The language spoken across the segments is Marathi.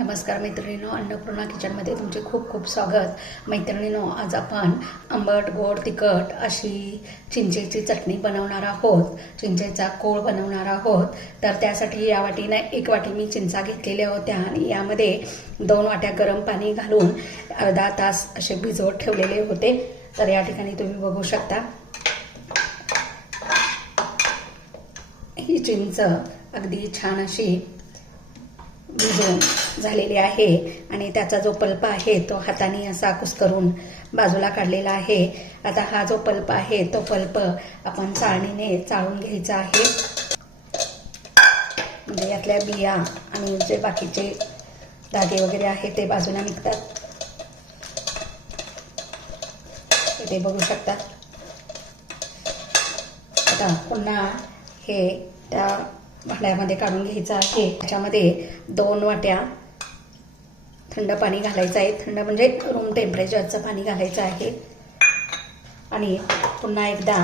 नमस्कार मैत्रिणींनो, अन्नपूर्णा किचनमध्ये तुमचे खूप खूप स्वागत। मैत्रिणींनो, आज आपण आंबट गोड तिखट अशी चिंचेची चटणी बनवणार आहोत, चिंचेचा कोळ बनवणार आहोत। तर त्यासाठी या वाटीने 1 वाटी मी चिंचा घेतलेल्या होत्या आणि यामध्ये 2 वाट्या गरम पाणी घालून अर्धा तास असे भिजवत ठेवलेले होते। तर या ठिकाणी तुम्ही बघू शकता ही चिंच अगदी छान अशी भिजून झालेली आहे आणि त्याचा जो पल्प आहे तो हाताने असा कुस्करून बाजूला काढलेला आहे। आता हा जो पल्प आहे तो पल्प आपण चाळणीने चाळून घ्यायचा आहे, म्हणजे यातल्या बिया आणि जे बाकीचे धागे वगैरे आहे ते बाजूला निघतात। ते बघू शकता। आता पुन्हा हे त्या भांड्यामध्ये काढून घ्यायचं आहे। त्याच्यामध्ये 2 वाट्या थंड पाणी घालायचं आहे, थंड म्हणजे रूम टेम्परेचरचं पाणी घालायचं आहे आणि पुन्हा एकदा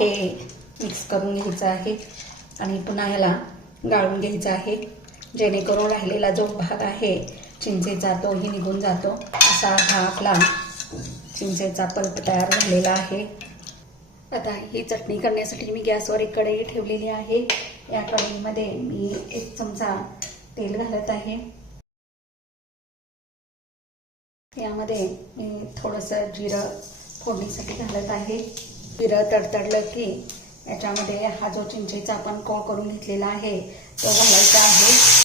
हे मिक्स करून घ्यायचं आहे आणि पुन्हा ह्याला गाळून घ्यायचं आहे, जेणेकरून राहिलेला जो भाग आहे चिंचेचा तोही निघून जातो। असा हा आपला चिंचेचा पल्प तयार झालेला आहे। आता ही चटणी करण्यासाठी मी गॅसवर एक कढई ठेवलेली आहे। या कढईमध्ये मी 1 चमचा तेल घालत आहे। यामध्ये मी थोडंसं जिरं फोडणीसाठी घालत आहे। जिरं तडतडलं की याच्यामध्ये हा जो चिंचेचा आपण कोळ करून घेतलेला आहे तो घालायचा आहे।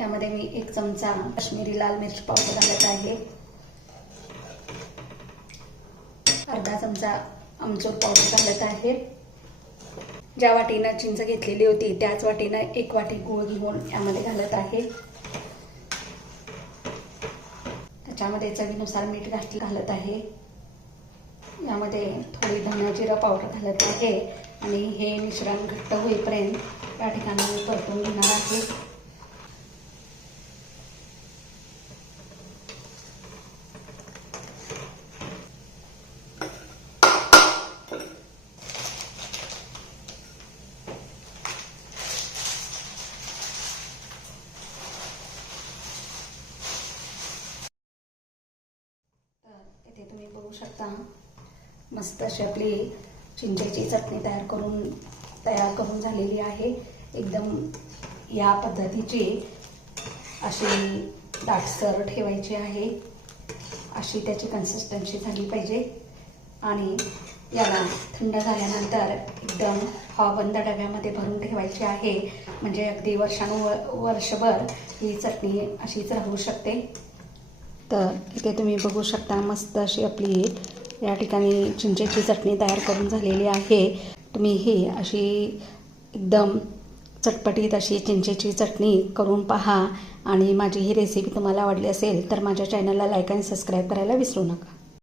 यामध्ये मी 1 चमचा काश्मीरी लाल मिर्च पावडर घालत आहे, अर्धा चमचा आमचूर पावडर घालत आहे। ज्या वाटीनं चिंच घेतलेली होती त्याच वाटीनं 1 वाटी गूळ घेऊन यामध्ये घालत आहे। त्याच्यामध्ये चवीनुसार मीठ घालत आहे। यामध्ये थोडी धना जिरा पावडर घालत आहे आणि हे मिश्रण घट्ट होईपर्यंत या ठिकाणी मी परतून घेणार आहे। इथे तुम्ही बघू शकता मस्त अशी आपली चिंचेची चटणी तयार करून झालेली आहे। एकदम या पद्धतीची अशी दाटसर ठेवायची आहे, अशी त्याची कन्सिस्टन्सी झाली पाहिजे आणि याला थंड झाल्यानंतर एकदम हवाबंद डब्यामध्ये भरून ठेवायची आहे, म्हणजे अगदी वर्षभर ही चटणी अशीच राहू शकते। तर इथे तुम्ही बघू शकता मस्त अशी आपली या ठिकाणी चिंचेची चटणी तयार करून झालेली आहे। तुम्ही ही अशी एकदम चटपटीत अशी चिंचेची चटणी करून पहा आणि माझी ही रेसिपी तुम्हाला आवडली असेल तर माझ्या चॅनलला लाईक आणि सबस्क्राईब करायला विसरू नका।